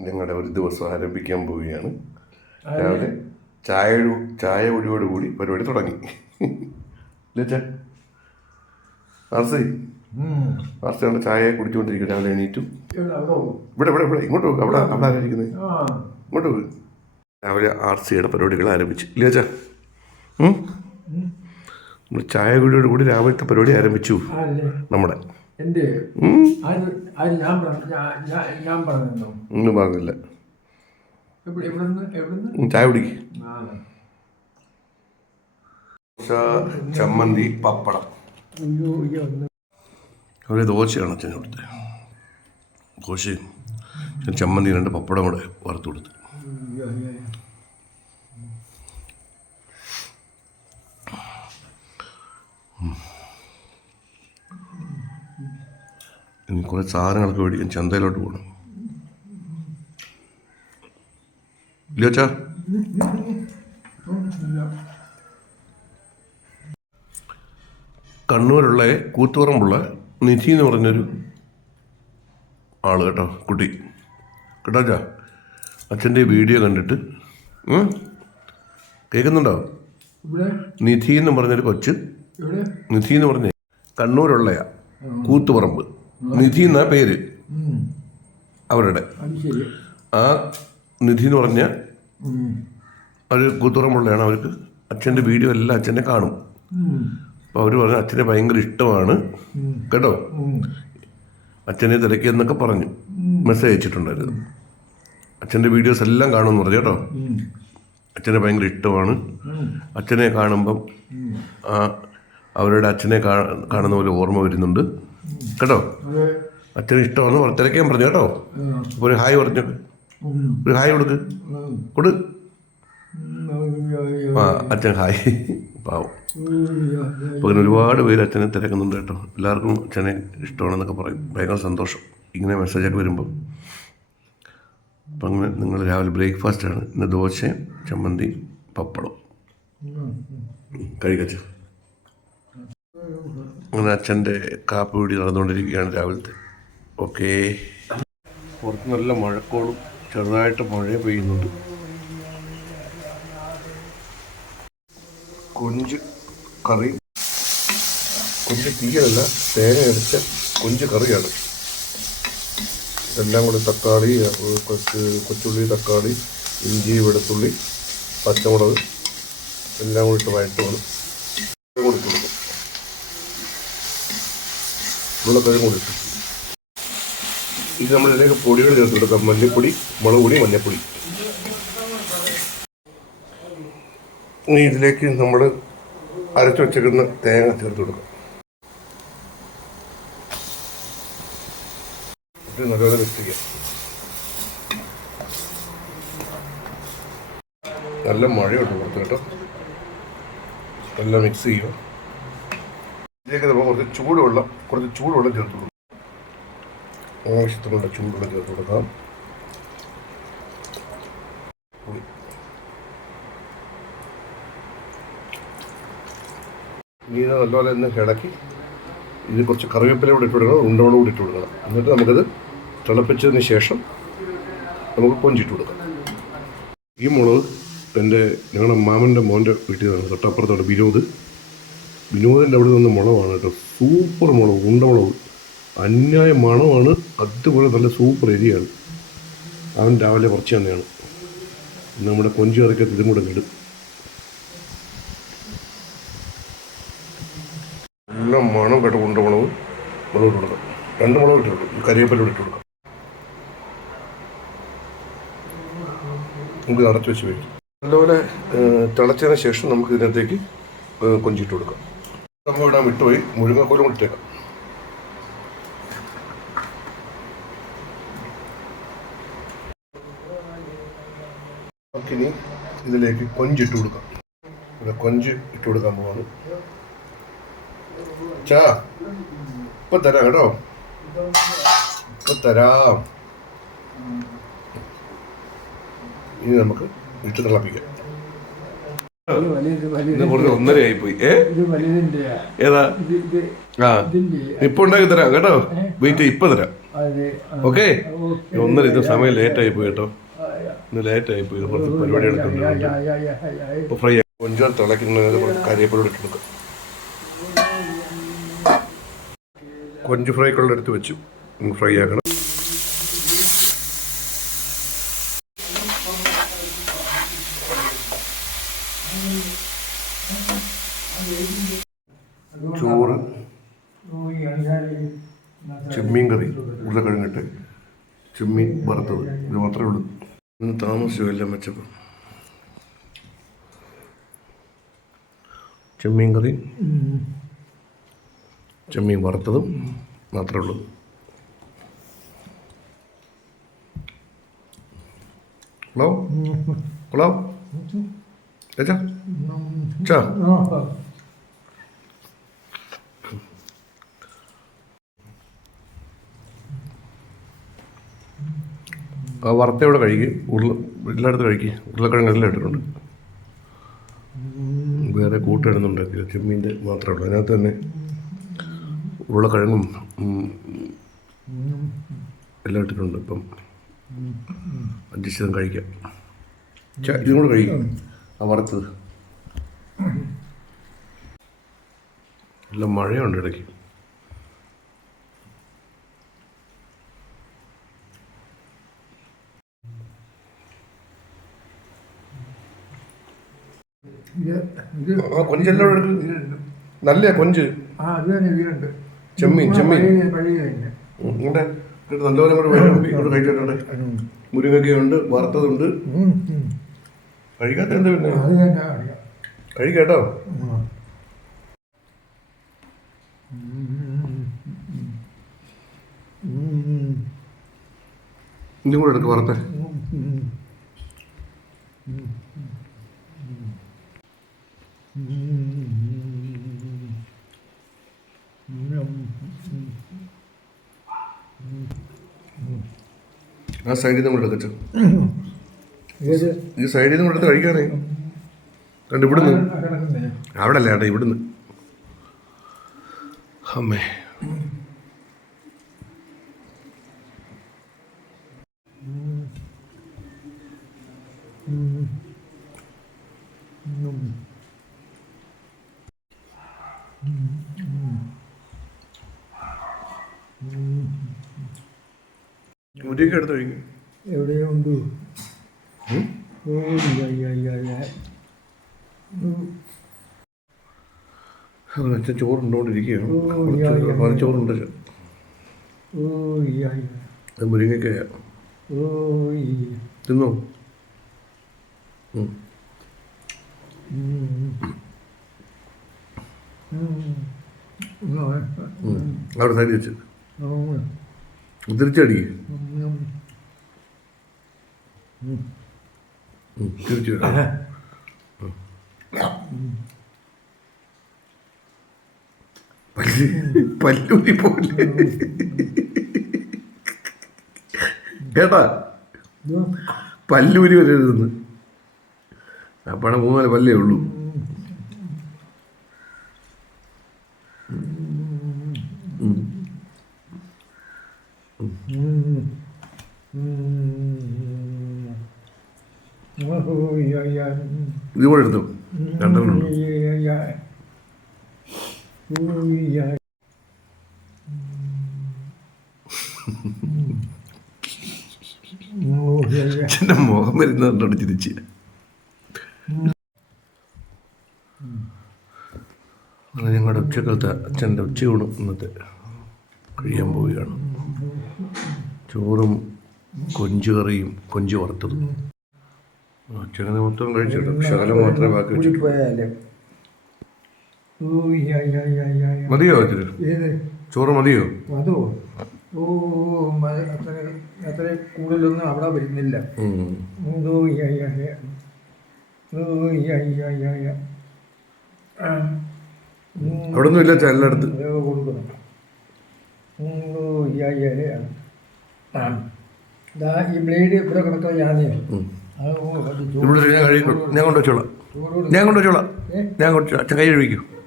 ഞങ്ങളുടെ ഒരു ദിവസം ആരംഭിക്കാൻ പോവുകയാണ്. രാവിലെ ചായ ചായ ഒഴിയോടുകൂടി പരിപാടി തുടങ്ങി. ആർസി ആർസിയുടെ ചായ കുടിച്ചുകൊണ്ടിരിക്കും രാവിലെ എണീറ്റും. ഇവിടെ ഇവിടെ ഇവിടെ. ഇങ്ങോട്ട് പോകും. അവിടെ അവിടെ ആരായിരിക്കുന്നത് ഇങ്ങോട്ട് പോകും. രാവിലെ ആർസിയുടെ പരിപാടികൾ ആരംഭിച്ചു. ഇല്ലച്ചാ നമ്മൾ ചായ കുടിയോട് കൂടി രാവിലത്തെ പരിപാടി ആരംഭിച്ചു? നമ്മുടെ ഒന്നും പറഞ്ഞില്ല. ചായ കുടിക്ക്. ചമ്മന്തി പപ്പടം. ഒരു ദോശയാണ് അച്ഛൻ കൊടുത്തത്. ദോശയും ചമ്മന്തി രണ്ട് പപ്പടം കൂടെ വറുത്ത് കൊടുത്തു. ഇനി കുറേ സാധനങ്ങളൊക്കെ മേടിക്കാൻ ചന്തയിലോട്ട് പോകണം ഇല്ലച്ചാ കണ്ണൂരുള്ള കൂത്തുപറമ്പുള്ള നിധി എന്ന് പറഞ്ഞൊരു ആൾ കേട്ടോ കുട്ടി. കേട്ടോ ചാ അച്ഛന്റെ വീഡിയോ കണ്ടിട്ട്? കേൾക്കുന്നുണ്ടോ? നിധി എന്ന് പറഞ്ഞൊരു കൊച്ച്. നിധി എന്ന് പറഞ്ഞ കണ്ണൂരുള്ളയാ കൂത്തുപറമ്പ്. നിധി എന്നാ പേര്. അവരുടെ. ആ നിധി എന്ന് പറഞ്ഞ. ഒരു കൂത്തുറമ്പുള്ളയാണ് അവർക്ക്. അച്ഛന്റെ വീഡിയോ എല്ലാം അച്ഛനെ കാണും. അപ്പോൾ അവർ പറഞ്ഞു അച്ഛനെ ഭയങ്കര ഇഷ്ടമാണ്. കേട്ടോ? അച്ഛനെ തിരക്കിയെന്നൊക്കെ പറഞ്ഞു. മെസ്സേജ് അയച്ചിട്ടുണ്ടായിരുന്നു. അച്ഛന്റെ വീഡിയോസ് എല്ലാം കാണുമെന്ന് പറഞ്ഞു കേട്ടോ. അച്ഛനെ ഭയങ്കര ഇഷ്ടമാണ്. അച്ഛനെ കാണുമ്പം ആ അവരുടെ അച്ഛനെ കാണുന്ന പോലെ ഓർമ്മ വരുന്നുണ്ട്. കേട്ടോ? അച്ഛന് ഇഷ്ടമാണ് പറ- തിരക്കാൻ പറഞ്ഞു കേട്ടോ. ഒരു ഹായ് പറഞ്ഞു. ഒരു ഹായ് കൊടുക്ക്. കൊടു. ആ അച്ഛൻ ഹായ്. പാവം. അപ്പോൾ അങ്ങനെ ഒരുപാട് പേര് അച്ഛനെ തിരക്കുന്നുണ്ട് കേട്ടോ. എല്ലാവർക്കും അച്ഛനെ ഇഷ്ടമാണെന്നൊക്കെ പറയും. ഭയങ്കര സന്തോഷം. ഇങ്ങനെ മെസ്സേജൊക്കെ വരുമ്പോൾ അപ്പം അങ്ങനെ നിങ്ങൾ രാവിലെ ബ്രേക്ക്ഫാസ്റ്റാണ് ഇന്ന് ദോശയും ചമ്മന്തി പപ്പടം കഴിക്കച്ച അങ്ങനെ അച്ഛന്റെ കാപ്പ് കൂടി നടന്നുകൊണ്ടിരിക്കുകയാണ് രാവിലത്തെ. ഓക്കേ. പുറത്ത് നല്ല മഴക്കോളും ചെറുതായിട്ട് മഴ പെയ്യുന്നുണ്ട്. കൊഞ്ച് കറി. കൊഞ്ച് തീയല്ല തേങ്ങ അരച്ച കൊഞ്ച് കറിയാണ്. ഇതെല്ലാം കൂടി തക്കാളി കൊച്ചുള്ളി തക്കാളി ഇഞ്ചി വെളുത്തുള്ളി പച്ചമുളക് എല്ലാം കൂടി ഇട്ട് വഴറ്റുമാണ് കൂടി ഇട്ട് കൊടുക്കും ഉരുളക്കിഴങ്ങ് കൂടി ഇട്ടു ഇത് നമ്മൾ ഇതിലേക്ക് പൊടികൾ ചേർത്ത് കൊടുക്കാം മല്ലിപ്പൊടി മുളക് പൊടി മഞ്ഞൾപ്പൊടി ഇനി ഇതിലേക്ക് നമ്മൾ അരച്ചു വെച്ചിരിക്കുന്ന തേങ്ങ ചേർത്ത് കൊടുക്കാം നല്ലപോലെ വെച്ചിരിക്കുക നല്ല മഴയുണ്ട് പുറത്ത് കേട്ടോ. എല്ലാം മിക്സ് ചെയ്യുക ഇതിലേക്ക് നമ്മൾ കുറച്ച് ചൂടുവെള്ളം കുറച്ച് ചൂടുവെള്ളം ചേർത്ത് കൊടുക്കും. ആവശ്യത്തിനുള്ള ചൂടുവെള്ളം ചേർത്ത് കൊടുക്കാം. ഇത് നല്ലപോലെ ഒന്ന് ഇളക്കി ഇത് കുറച്ച് കറിവേപ്പില കൂടി ഇട്ട് കൊടുക്കണം ഉണ്ടവളം കൂടി ഇട്ട് കൊടുക്കണം. എന്നിട്ട് നമുക്കത് തിളപ്പിച്ചതിന് ശേഷം നമുക്ക് കൊഞ്ചിട്ട് കൊടുക്കാം. ഈ മുളക് എന്റെ ഞങ്ങളുടെ മാമന്റെ മോന്റെ വീട്ടിൽ നിന്നാണ് തൊട്ടപ്പുറത്തോട്ട് വിനോദ് വിനോദിന്റെ അവിടെ നിന്ന് മുളവാണ് കേട്ടോ. സൂപ്പർ മുളക് ഉണ്ടമുളക് അന്യായ മണമാണ്. അതുപോലെ നല്ല സൂപ്പർ എരിയാണ്. അവൻ രാവിലെ കുറച്ച് തന്നെയാണ്. നമ്മുടെ കൊഞ്ചു കറിക്കകത്ത് ഇതും കൂടെ ഇടും. നല്ല മണം കേട്ടോ ഉണ്ടമുളക് മുളക്. ഇട്ട് കൊടുക്കാം രണ്ട് മുളക് ഇട്ട് കൊടുക്കും. കരിവേപ്പില ഇട്ട് കൊടുക്കാം. നമുക്ക് അടച്ചു വെച്ച് വയ്ക്കും നല്ലപോലെ തിളച്ചതിന് ശേഷം നമുക്ക് ഇതിനകത്തേക്ക് കൊഞ്ചിട്ട് കൊടുക്കാം. സംഭവം ഇടാൻ വിട്ടുപോയി. മുഴുങ്ങക്കോലും ഇട്ടേക്കാം നമുക്കിനി ഇതിലേക്ക് കൊഞ്ചിട്ട് കൊടുക്കാം. ഇവിടെ കൊഞ്ച് ഇട്ട് കൊടുക്കാൻ പോവാണ്. ചാ ഇപ്പൊ തരാം കേട്ടോ. ഇപ്പൊ തരാം. ഇനി നമുക്ക് ഇട്ട് തിളപ്പിക്കാം ഇത് വലിയത് വലിയത് ഇന്ന് കുറച്ച് ഒന്നര ആയിപ്പോയി ഏ? ഇത് ഏതാ? ആ. ഇപ്പൊ ഉണ്ടാക്കി തരാം കേട്ടോ? വെയിറ്റ് ഇപ്പൊ തരാം. ഓക്കെ? ഒന്നര ഇത് സമയം ലേറ്റായി പോയി കേട്ടോ ഇന്ന് ലേറ്റായി പോയി കുറച്ച് പരിപാടി എടുക്കുന്നുണ്ട് ഇപ്പൊ ഫ്രൈ തിളയ്ക്കുന്നത് കുറച്ച് കരിയേപ്പിലൂടെ ഇട്ടെടുക്കും കൊഞ്ച് ഫ്രൈക്കുള്ള എടുത്ത് വെച്ചു. ഫ്രൈ ആക്കണം. ചോറ് ചെമ്മീൻ കറി ഉരുളക്കിഴങ്ങിട്ട് ചെമ്മീൻ വറുത്തത്. ഇത് മാത്രമേ ഉള്ളൂ. ഇന്ന് താമസിച്ചു എല്ലാം വെച്ചപ്പോൾ ചെമ്മീൻ കറി ചെമ്മീൻ വറുത്തതും മാത്രമേ ഉള്ളൂ. ഹലോ? ഹലോ? ചേച്ചാ ചാ ആ ഇവിടെ കഴിക്കും. ഉരുള എല്ലായിടത്തും കഴിക്കും. ഉരുളക്കിഴങ്ങ് എല്ലാം ഇട്ടിട്ടുണ്ട് വേറെ കൂട്ടിടുന്നുണ്ടാക്കില്ല ചെമ്മീന്റെ മാത്രമേ ഉള്ളൂ. അതിനകത്ത് തന്നെ ഉരുളക്കിഴങ്ങും എല്ലാം ഇട്ടിട്ടുണ്ട്. ഇപ്പം അഡ്ജസ്റ്റ് ചെയ്ത് കഴിക്കാം. ഇതും കൂടെ കഴിക്കും. ആ നല്ല മഴയുണ്ട് ഇടയ്ക്ക്. കൊഞ്ചെല്ലാം നല്ല കൊഞ്ച്. ചെമ്മീൻ, ചെമ്മീൻ. ഇങ്ങോട്ട് നല്ലപോലെ കൂടെ കഴിച്ചിട്ടുണ്ട് മുരിങ്ങയ്ക്കയുണ്ട് വറുത്തതുണ്ട്. കഴിക്കാത്ത എന്താ പിന്നെ കഴിക്കാട്ടോ. ഇതും കൂടെ എടുക്ക വറുത്ത. ആ സൈഡിൽ കൂടെ എടുക്കച്ചു ഈ സൈഡിൽ നിന്ന് എടുത്ത് കഴിക്കാനേ. കണ്ട് ഇവിടുന്ന്? അവിടെ അല്ല ഏട്ടാ ഇവിടുന്ന്? അമ്മേ. മുരിയൊക്കെ എടുത്ത് കഴിക്കും. എവിടെയുണ്ട് അച്ഛൻ ചോറുണ്ടോണ്ടിരിക്കുകയാണ്. ചോറുണ്ട്. അത് മുരിങ്ങയ്ക്കയാ. തിന്നോ. അവിടെ സൈഡിൽ വെച്ച്. ഉം. തിരിച്ചടിക്ക്. തിരിച്ചു പല്ല് പല്ലൂരി പോലെ. കേട്ടാ? പല്ലൂരി പല്ലൂരി എഴുതുന്നു. അപ്പണ മൂന്നാൽ പല്ലേ ഉള്ളൂ. ഉം. ഇത് കൂടെ എടുത്തു രണ്ടെണ്ണം അച്ഛന്റെ മുഖം വരുന്നതുകൊണ്ടാണ് ചിരിച്ച് ഞങ്ങളുടെ ഉച്ചക്കാലത്തെ അച്ഛന്റെ ഉച്ചയൂണ് ഇന്നത്തെ കഴിയാൻ പോവുകയാണ്. ചോറും കൊഞ്ചുകറിയും കൊഞ്ച് വറുത്തതും. അച്ഛനെ മൊത്തം കഴിച്ചിട്ട് ശകലം മാത്രമേ ബാക്കി വെച്ചിട്ട്. മതിയോ ഏത്? ചോറ് മതിയോ? അതോ ഓ മ- അത്ര അത്ര കൂടുതലൊന്നും അവിടെ വരുന്നില്ല. ഓ. അവിടെ ഒന്നും ഇല്ല ചെല്ലടുത്ത് കൊടുക്കണം. ഈ ബ്ലേഡ് ഇവിടെ കിടക്കാൻ ഞാനേ ഇവിടെ ഞാൻ കഴുകി ഞാൻ കൊണ്ടുവച്ചോളാം. ഞാൻ കൊണ്ടുവച്ചോളാം. ഞാൻ കൊണ്ടുവച്ചോളാം. അച്ഛൻ കൈ കഴിക്കും